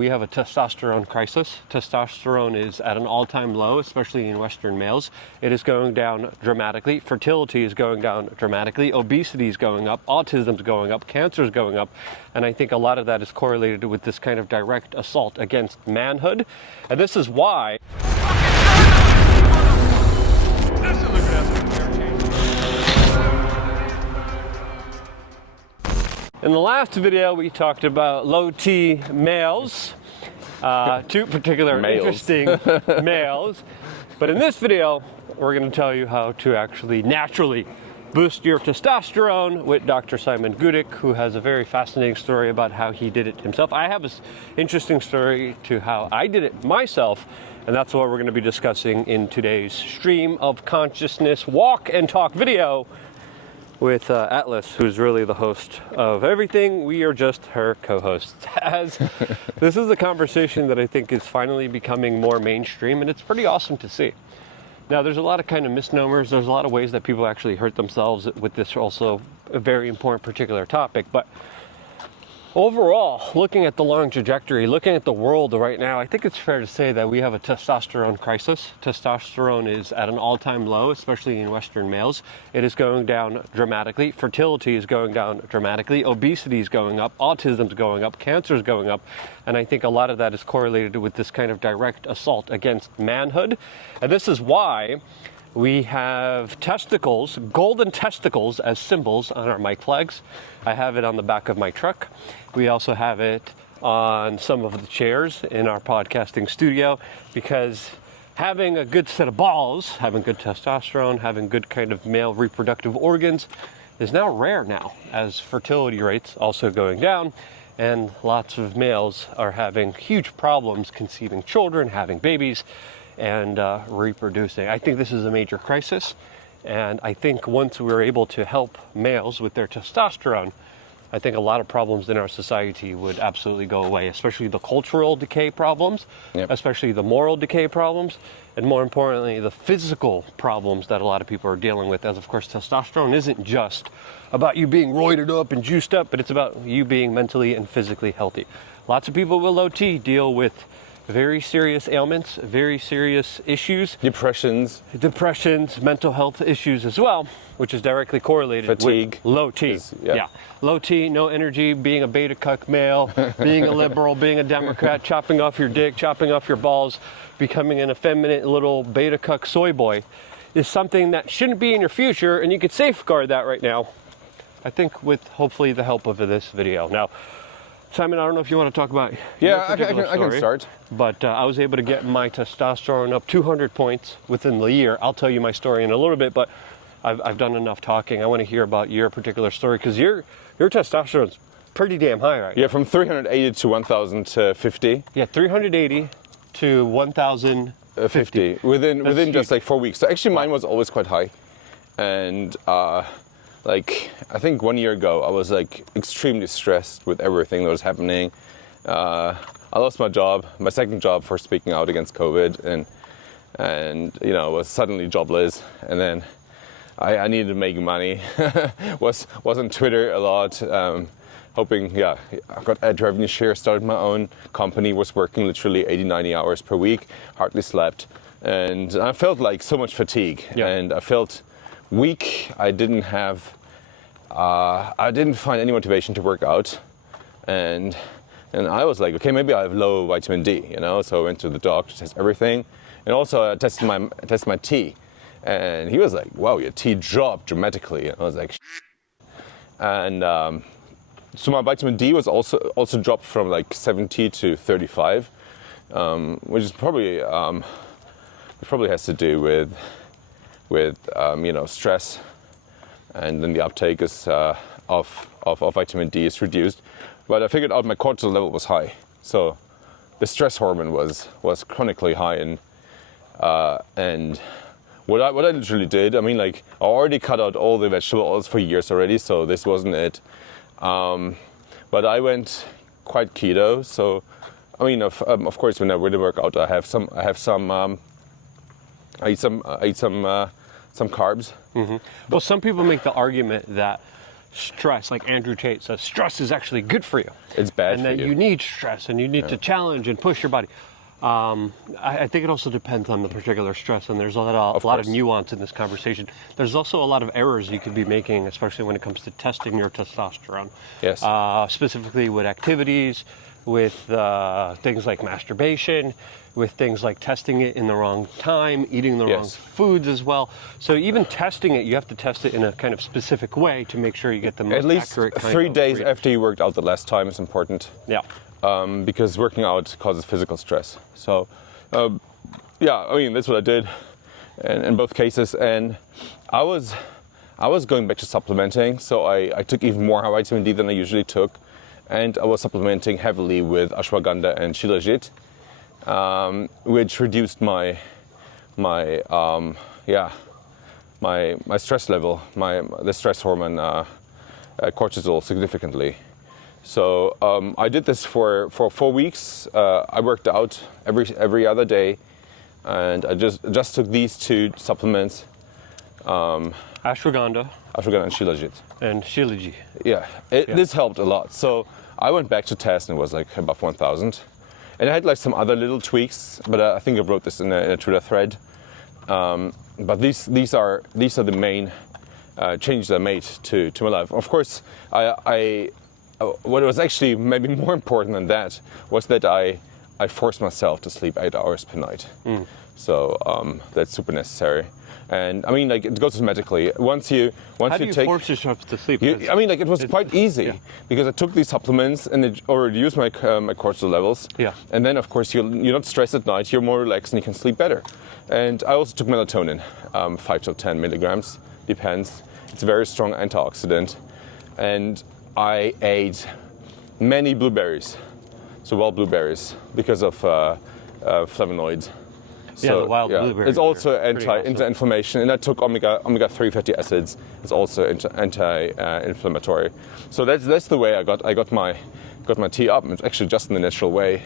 We have a testosterone crisis. Testosterone is at an all-time low, especially in Western males. It is going down dramatically. Fertility is going down dramatically. Obesity is going up. Autism is going up. Cancer is going up. And I think a lot of that is correlated with this kind of direct assault against manhood. And this is why in the last video, we talked about low T males, two particular interesting males. But in this video, we're going to tell you how to actually naturally boost your testosterone with Dr. Simon Gudick, who has a very fascinating story about how he did it himself. I have an interesting story to how I did it myself, and that's what we're going to be discussing in today's stream of consciousness walk and talk video with Atlas, who's really the host of everything. We are just her co-hosts. As this is a conversation that I think is finally becoming more mainstream, and it's pretty awesome to see. Now, there's a lot of kind of misnomers. There's a lot of ways that people actually hurt themselves with this also a very important particular topic. But overall, looking at the long trajectory, looking at the world right now, I think it's fair to say that we have a testosterone crisis. Testosterone is at an all-time low, especially in Western males. It is going down dramatically. Fertility is going down dramatically. Obesity is going up. Autism is going up. Cancer is going up. And I think a lot of that is correlated with this kind of direct assault against manhood. And this is why we have testicles, golden testicles, as symbols on our mic flags. I have it on the back of my truck. We also have it on some of the chairs in our podcasting studio, because having a good set of balls, having good testosterone, having good kind of male reproductive organs is now rare now, as fertility rates also going down, and lots of males are having huge problems conceiving children, having babies, and reproducing. I think this is a major crisis, and I think once we're able to help males with their testosterone, I think a lot of problems in our society would absolutely go away, especially the cultural decay problems, especially the moral decay problems, and more importantly, the physical problems that a lot of people are dealing with, as of course testosterone isn't just about you being roided up and juiced up, but it's about you being mentally and physically healthy. Lots of people with low T deal with very serious ailments, very serious issues. Depressions, mental health issues as well, which is directly correlated with low T. Low T, no energy, being a beta cuck male, being a liberal, being a Democrat, chopping off your dick, chopping off your balls, becoming an effeminate little beta cuck soy boy is something that shouldn't be in your future, and you could safeguard that right now, I think, with hopefully the help of this video. Now, Simon, I don't know if you want to talk about I can start. But I was able to get my testosterone up 200 points within the year. I'll tell you my story in a little bit, but I've done enough talking. I want to hear about your particular story, because your testosterone's pretty damn high right now. Yeah, from 380 to 1,050. Yeah, 380 to 1,050. Within just like 4 weeks. So actually mine was always quite high. And like, I think 1 year ago, I was like extremely stressed with everything that was happening. I lost my job, my second job, for speaking out against COVID, and you know, was suddenly jobless. And then I needed to make money. was on Twitter a lot, hoping, I got ad revenue share, started my own company, was working literally 80, 90 hours per week, hardly slept. And I felt like so much fatigue, and I felt weak. I didn't find any motivation to work out, and I was like, okay, maybe I have low vitamin D, you know. So I went to the doctor to test everything, and also I tested my T, and he was like, wow, your T dropped dramatically. And I was like, and so my vitamin D was also dropped from like 70 to 35, which is probably has to do with you know, stress, and then the uptake is of vitamin D is reduced. But I figured out my cortisol level was high, so the stress hormone was chronically high, and what I literally did, I mean, like, I already cut out all the vegetable oils for years already, so this wasn't it. But I went quite keto, so I mean, of course, when I really work out, I eat some carbs. Mm-hmm. Well, some people make the argument that stress, like Andrew Tate says, stress is actually good for you. It's bad and for that you. you need stress and you need to challenge and push your body. I think it also depends on the particular stress, and there's a lot of course. nuance in this conversation. There's also a lot of errors you could be making, especially when it comes to testing your testosterone. Yes. Specifically with activities, with things like masturbation, with things like testing it in the wrong time, eating the wrong Yes. foods as well. So even testing it, you have to test it in a kind of specific way to make sure you get the most At least accurate kind 3 of days read. after you worked out the last time is important. Yeah. Because working out causes physical stress. So, yeah, I mean, that's what I did in both cases. And I was going back to supplementing, so I took even more vitamin D than I usually took. And I was supplementing heavily with ashwagandha and shilajit, which reduced my stress level, the stress hormone cortisol significantly. So I did this for 4 weeks. I worked out every other day, and I just took these 2 supplements, Ashwagandha ashwagandha and shilajit. and Shilajit. Yeah, this helped a lot. So I went back to test and it was like above 1,000. And I had like some other little tweaks, but I think I wrote this in a Twitter thread. But these are the main changes I made to my life. Of course, what was actually maybe more important than that was that I forced myself to sleep 8 hours per night. So that's super necessary. And I mean, like, it goes medically. Once you How do you take, force yourself to sleep? I mean, like, it was quite easy because I took these supplements and it already reduced my cortisol levels. Yeah. And then, of course, you're not stressed at night. You're more relaxed and you can sleep better. And I also took melatonin, 5 to 10 milligrams, depends. It's a very strong antioxidant. And I ate many blueberries, so wild blueberries, because of flavonoids. Yeah, the wild blueberries It's also are pretty awesome. anti-inflammation, and I took omega-3 fatty acids. It's also anti-inflammatory. So that's the way I got my T up. It's actually just in the natural way,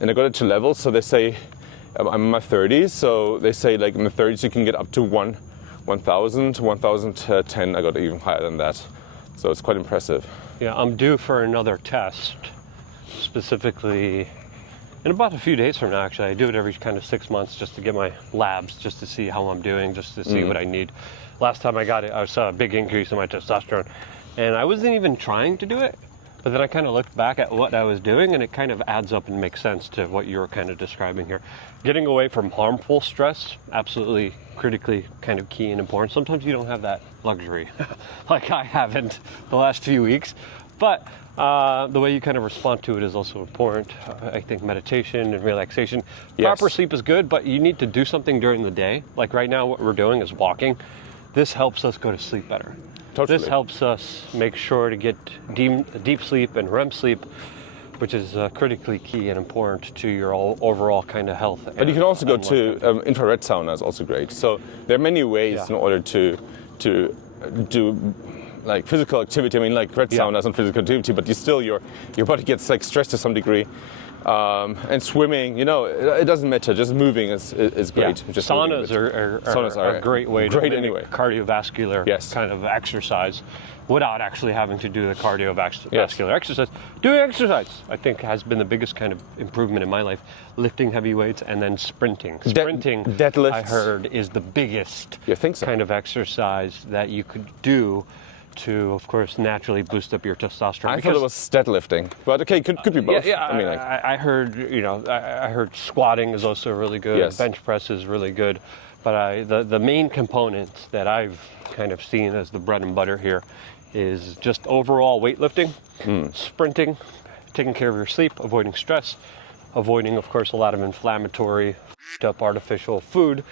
and I got it to levels. So they say I'm in my 30s. So they say like in the 30s you can get up to 1,000, 1,010. I got even higher than that. So it's quite impressive. Yeah, I'm due for another test, specifically in about a few days from now. Actually, I do it every kind of 6 months just to get my labs, just to see how I'm doing, just to see what I need. Last time I got it, I saw a big increase in my testosterone, and I wasn't even trying to do it. But then I kind of looked back at what I was doing, and it kind of adds up and makes sense to what you were kind of describing here. Getting away from harmful stress, absolutely critically kind of key and important. Sometimes you don't have that luxury, like I haven't the last few weeks. But the way you kind of respond to it is also important. I think meditation and relaxation. Yes. Proper sleep is good, but you need to do something during the day. Like right now, what we're doing is walking. This helps us go to sleep better. Totally. This helps us make sure to get deep sleep and REM sleep, which is critically key and important to your overall kind of health. But you can also go to infrared sauna is also great. So there are many ways in order to do like physical activity. I mean, like red sauna is not physical activity, but your body gets like stressed to some degree. And swimming, it doesn't matter. Just moving is great. Yeah. Just Saunas are a great way to mimic cardiovascular kind of exercise without actually having to do the cardiovascular exercise. Doing exercise, I think, has been the biggest kind of improvement in my life. Lifting heavy weights and then sprinting. Sprinting, deadlifts. I heard, is the biggest so. kind of exercise that you could do to, of course, naturally boost up your testosterone. I thought it was deadlifting, but okay, could be both. Yeah, I mean, I heard, I heard squatting is also really good. Yes. Bench press is really good, but the main component that I've kind of seen as the bread and butter here is just overall weightlifting, sprinting, taking care of your sleep, avoiding stress, avoiding, of course, a lot of inflammatory, artificial food.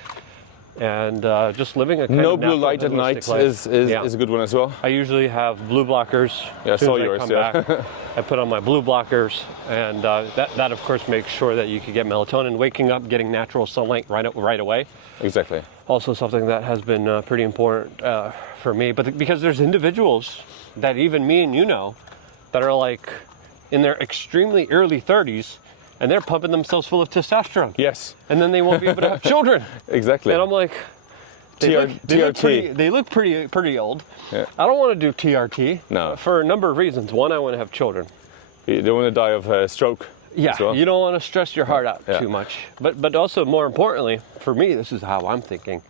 And just living a kind no of blue light at night is a good one as well. I usually have blue blockers. Yeah, I saw yours. Back, I put on my blue blockers, and that of course makes sure that you can get melatonin. Waking up, getting natural sunlight right away. Exactly. Also something that has been pretty important for me. But because there's individuals that even me and that are like in their extremely early 30s. And they're pumping themselves full of testosterone. Yes. And then they won't be able to have children. Exactly. And I'm like, TRT. They look pretty old. Yeah. I don't want to do TRT. No. For a number of reasons. One, I want to have children. You don't want to die of a stroke. Yeah, as well. you don't want to stress your heart out Yeah. too much. But also, more importantly, for me, this is how I'm thinking.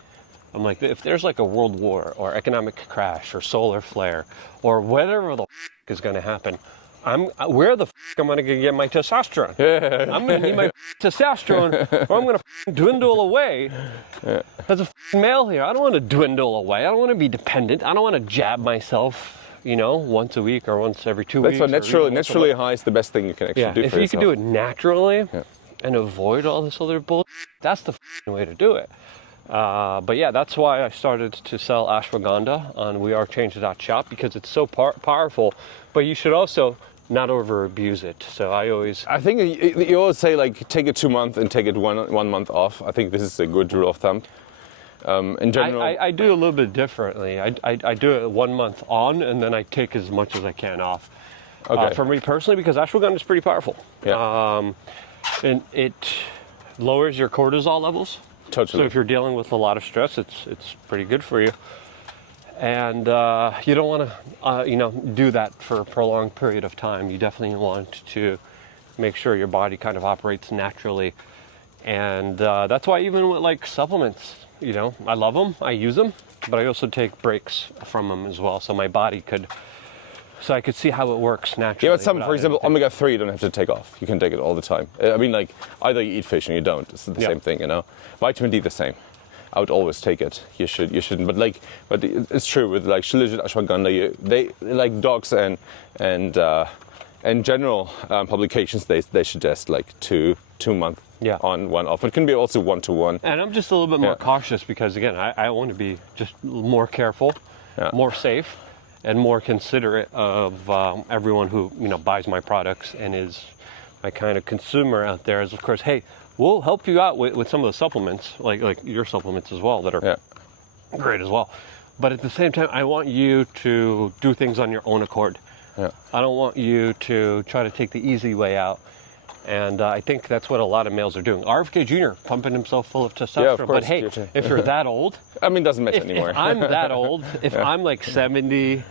I'm like, if there's like a world war or economic crash or solar flare or whatever the is going to happen, where the am I going to get my testosterone? Yeah. I'm going to need my testosterone or I'm going to dwindle away. Yeah. As a male here, I don't want to dwindle away. I don't want to be dependent. I don't want to jab myself, once a week or once every 2 weeks. That's why naturally high is the best thing you can actually do if for you yourself. can do it naturally and avoid all this other bull, that's the way to do it. But yeah, that's why I started to sell ashwagandha on wearechange.shop, because it's so powerful, but you should also not over abuse it. So I think you always say like take it 2 months and take it one month off. I think this is a good rule of thumb. In general, I do a little bit differently. I do it 1 month on, and then I take as much as I can off. Okay. For me personally, because ashwagandha is pretty powerful. Yeah. And it lowers your cortisol levels. Totally. So if you're dealing with a lot of stress, it's pretty good for you. And you don't want to, do that for a prolonged period of time. You definitely want to make sure your body kind of operates naturally. And that's why even with like supplements, I love them, I use them, but I also take breaks from them as well, so my body so I could see how it works naturally. Yeah, but for example, omega-3 you don't have to take off. You can take it all the time. I mean, like, either you eat fish and you don't. It's the same thing, Vitamin D, the same. I would always take it. You shouldn't. But it's true with like Shilajit, ashwagandha. They like dogs and general publications. They suggest like two months on, 1 off. It can be also 1 to 1. And I'm just a little bit more cautious because again, I want to be just more careful, more safe, and more considerate of everyone who buys my products and is my kind of consumer out there. Is of course, hey, we'll help you out with some of the supplements, like your supplements as well, that are great as well. But at the same time, I want you to do things on your own accord. Yeah. I don't want you to try to take the easy way out. And I think that's what a lot of males are doing. RFK Jr. pumping himself full of testosterone. Yeah, of course. But hey, if you're that old, I mean, it doesn't matter anymore. If I'm that old, if I'm like 70,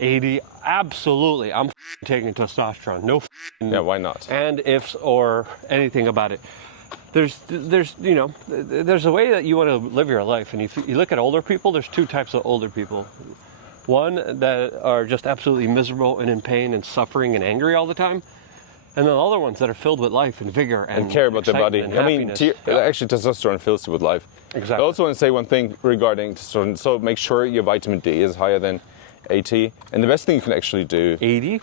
80, absolutely, I'm taking testosterone. No. Yeah, why not? And ifs or anything about it. There's a way that you want to live your life. And if you look at older people, there's 2 types of older people. One that are just absolutely miserable and in pain and suffering and angry all the time. And then other ones that are filled with life and vigor and care about their body. and I mean, happiness. actually, testosterone fills you with life. Exactly. I also want to say one thing regarding testosterone. So make sure your vitamin D is higher than 80. And the best thing you can actually do, 80?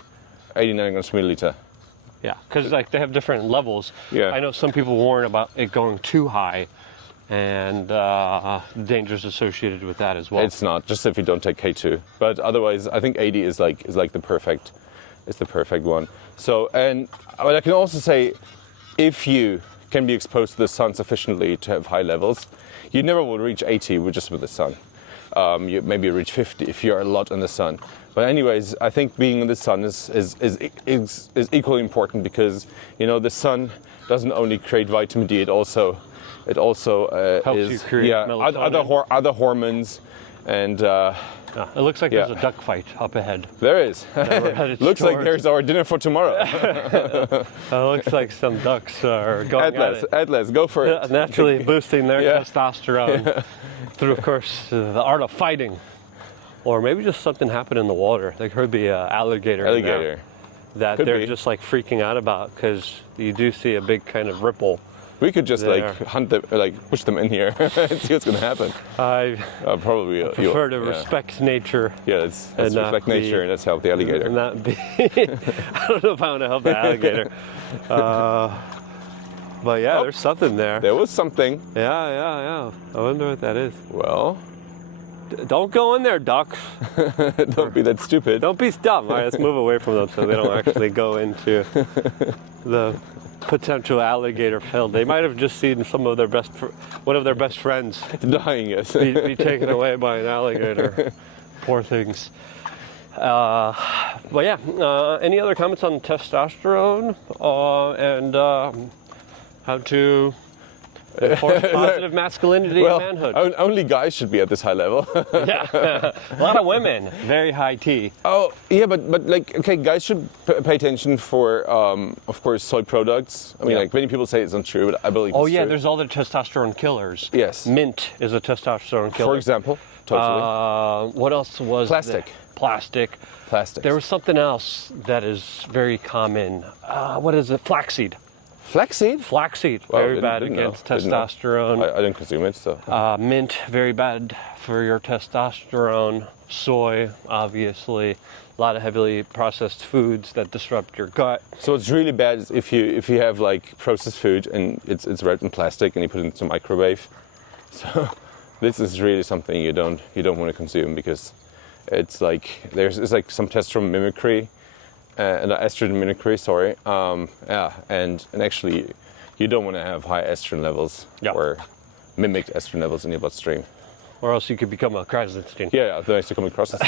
80 nanograms per milliliter. Yeah, because like they have different levels. Yeah. I know some people warn about it going too high, and dangers associated with that as well. It's not, just if you don't take K2. But otherwise, I think 80 is like the perfect one. So, and I can also say, if you can be exposed to the sun sufficiently to have high levels, you never will reach 80 just with the sun. You maybe reach 50 if you're a lot in the sun. But anyways, I think being in the sun is equally important, because the sun doesn't only create vitamin D, it also helps you create melatonin. other hormones, and it looks like there's a duck fight up ahead. there is. Looks like towards- there's our dinner for tomorrow. It looks like some ducks are going at it. Atlas, go for it. Naturally boosting their testosterone through, of course, the art of fighting. Or maybe just something happened in the water. There could be an alligator in there that Could they're be. just like freaking out about, because you do see a big kind of ripple. We could just There. like hunt them, like push them in here and see what's gonna happen. I Probably prefer to respect nature. Yeah, let's and not respect nature, and let's help the alligator. and not be. I don't know if I want to help the alligator. But yeah, there's something there. There was something. Yeah. I wonder what that is. Well, Don't go in there, ducks. don't be that stupid. Don't be dumb. All right, let's move away from them so they don't actually go into the potential alligator field. They might have just seen one of their best friends Dying, yes. be taken away by an alligator. Poor things. But yeah, any other comments on testosterone and how to Positive masculinity and manhood. Only guys should be at this high level. Yeah, a lot of women, very high T. Oh, yeah, but like, okay, guys should pay attention for, of course, soy products. I mean, like, many people say it's untrue, but I believe it's true. There's all the testosterone killers. Yes. Mint is a testosterone killer. For example, totally. What else was Plastic. there? Plastic. Plastics. There was something else that is very common. What is it? Flaxseed. Flaxseed? Flaxseed, Well, very bad against testosterone. I didn't consume it, so. Mint, very bad for your testosterone. Soy, obviously. A lot of heavily processed foods that disrupt your gut. So what's really bad is if you have like processed food and it's wrapped in plastic and you put it into microwave. So this is really something you don't want to consume, because it's like it's like some testosterone mimicry. And estrogen mimicry, sorry. And actually, you don't want to have high estrogen levels or mimicked estrogen levels in your bloodstream. Or else you could become a Kreisenstein. Yeah, then I still come across this.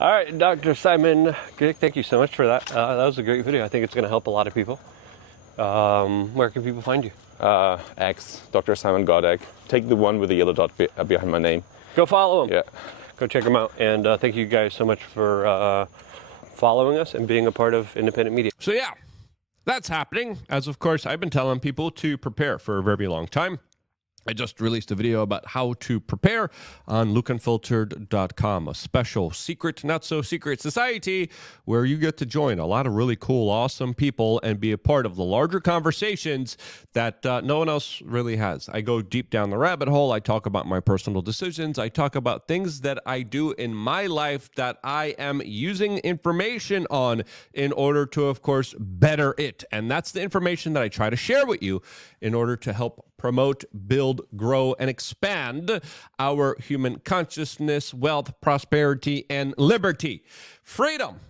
All right, Dr. Simon, thank you so much for that. That was a great video. I think it's going to help a lot of people. Where can people find you? X, Dr. Simon Godek. Take the one with the yellow dot behind my name. Go follow him. Yeah. Go check him out. And thank you guys so much for following us and being a part of independent media. So yeah, that's happening. As of course, I've been telling people to prepare for a very long time. I just released a video about how to prepare on lookUnfiltered.com, a special secret, not so secret society where you get to join a lot of really cool, awesome people and be a part of the larger conversations that no one else really has. I go deep down the rabbit hole. I talk about my personal decisions. I talk about things that I do in my life that I am using information on in order to, of course, better it. And that's the information that I try to share with you in order to help promote, build, grow, and expand our human consciousness, wealth, prosperity, and liberty. Freedom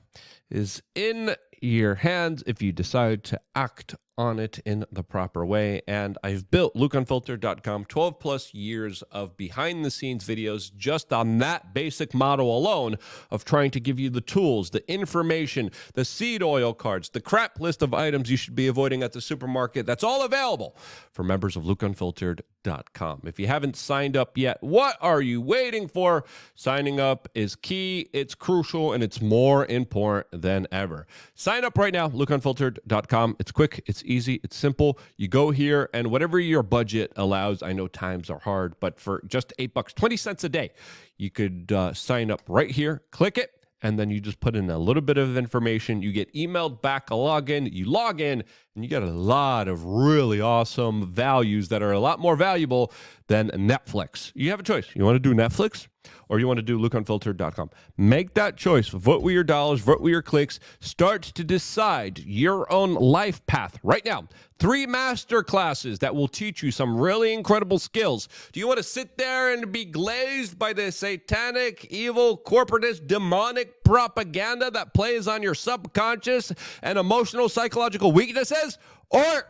is in your hands if you decide to act on it in the proper way. And I've built LukeUnfiltered.com, 12 plus years of behind the scenes videos just on that basic model alone of trying to give you the tools, the information, the seed oil cards, the crap list of items you should be avoiding at the supermarket. That's all available for members of LukeUnfiltered.com. If you haven't signed up yet, what are you waiting for? Signing up is key, it's crucial, and it's more important than ever. Sign up right now, LukeUnfiltered.com. It's quick, it's easy, it's simple. You go here, and whatever your budget allows, I know times are hard, but for just $8, 20 cents a day, you could sign up right here, click it, and then you just put in a little bit of information. You get emailed back a login, you log in, and you get a lot of really awesome values that are a lot more valuable than Netflix. You have a choice. You want to do Netflix or you want to do LukeUnfiltered.com. Make that choice. Vote with your dollars, vote with your clicks. Start to decide your own life path right now. 3 master classes that will teach you some really incredible skills. Do you want to sit there and be glazed by the satanic, evil, corporatist, demonic propaganda that plays on your subconscious and emotional, psychological weaknesses? Or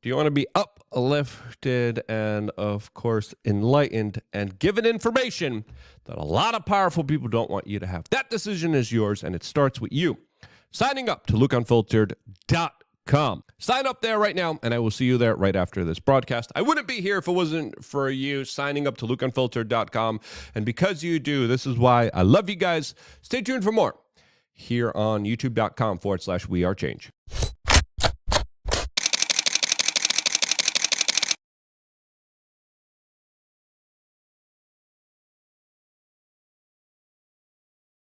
do you want to be uplifted and, of course, enlightened and given information that a lot of powerful people don't want you to have? That decision is yours, and it starts with you signing up to LukeUnfiltered.com. Sign up there right now, and I will see you there right after this broadcast. I wouldn't be here if it wasn't for you signing up to LukeUnfiltered.com. And because you do, this is why I love you guys. Stay tuned for more here on YouTube.com/WeAreChange.